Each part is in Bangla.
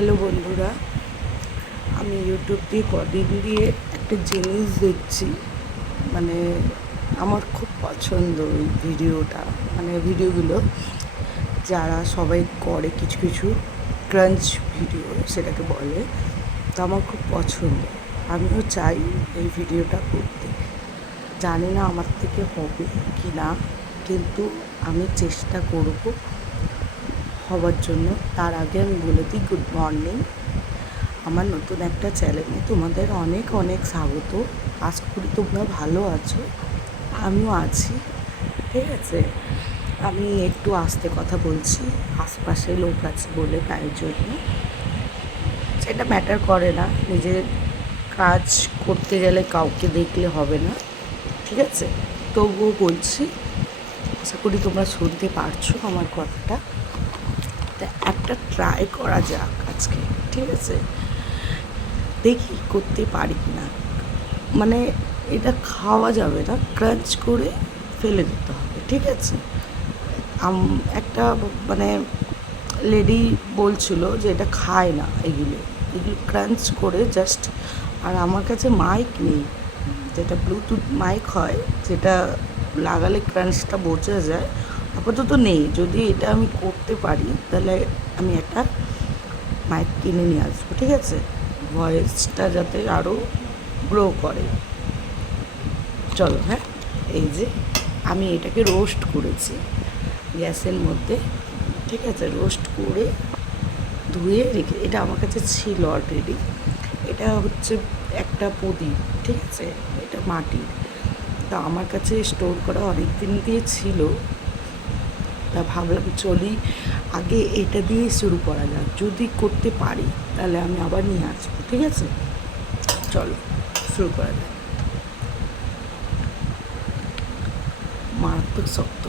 হ্যালো বন্ধুরা, আমি ইউটিউব দিয়ে কদিন দিয়ে একটা জিনিস দেখছি। মানে আমার খুব পছন্দ ওই ভিডিওটা, মানে ভিডিওগুলো যারা সবাই করে কিছু কিছু ক্রাঞ্চ ভিডিও সেটাকে বলে। তো আমার খুব পছন্দ, আমিও চাই এই ভিডিওটা করতে। জানি না আমার থেকে হবে কি না, কিন্তু আমি চেষ্টা করব হবার জন্য। তার আগে আমি বলে দিই, গুড মর্নিং। আমার নতুন একটা চ্যানেলে তোমাদের অনেক অনেক স্বাগত। আশা করি তোমরা ভালো আছো, আমিও আছি। ঠিক আছে, আমি একটু আস্তে কথা বলছি, আশপাশে লোক আছে বলে, তাই জন্য সেটা ম্যাটার করে না। নিজের কাজ করতে গেলে কাউকে দেখলে হবে না, ঠিক আছে? তবুও বলছি, আশা করি তোমরা শুনতে পারছো আমার কথাটা। তা একটা ট্রাই করা যাক আজকে, ঠিক আছে? দেখি করতে পারি কি না। মানে এটা খাওয়া যাবে না, ক্রাঞ্চ করে ফেলে দিতে হবে, ঠিক আছে? একটা মানে লেডি বলছিল যে এটা খায় না, এগুলো ক্রাঞ্চ করে জাস্ট। আর আমার কাছে মাইক নেই, যেটা ব্লুটুথ মাইক হয়, যেটা লাগালে ক্রাঞ্চটা বোঝা যায়, আপাতত নেই। যদি এটা আমি করতে পারি তাহলে আমি একটা মাইক কিনে নিয়ে আসবো, ঠিক আছে? ভয়েসটা যাতে আরও গ্রো করে। চলো, হ্যাঁ। এই যে আমি এটাকে রোস্ট করেছি গ্যাসের মধ্যে, ঠিক আছে? রোস্ট করে ধুয়ে রেখে, এটা আমার কাছে ছিল অলরেডি। এটা হচ্ছে একটা প্রদীপ, ঠিক আছে? এটা মাটির। তা আমার কাছে স্টোর করা অনেক দিন দিয়ে ছিল। তা ভাবলাম চলি আগে এটা দিয়ে শুরু করা যাক, যদি করতে পারি তাহলে আমি আবার নিয়ে আসবো, ঠিক আছে? চলো শুরু করা যাক। মারাত্মক শক্ত।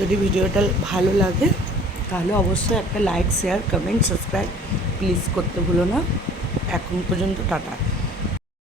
যদি ভিডিওটা ভালো লাগে তাহলে অবশ্যই একটা like, share, comment, subscribe please করতে ভুলো না। এখন পর্যন্ত টাটা।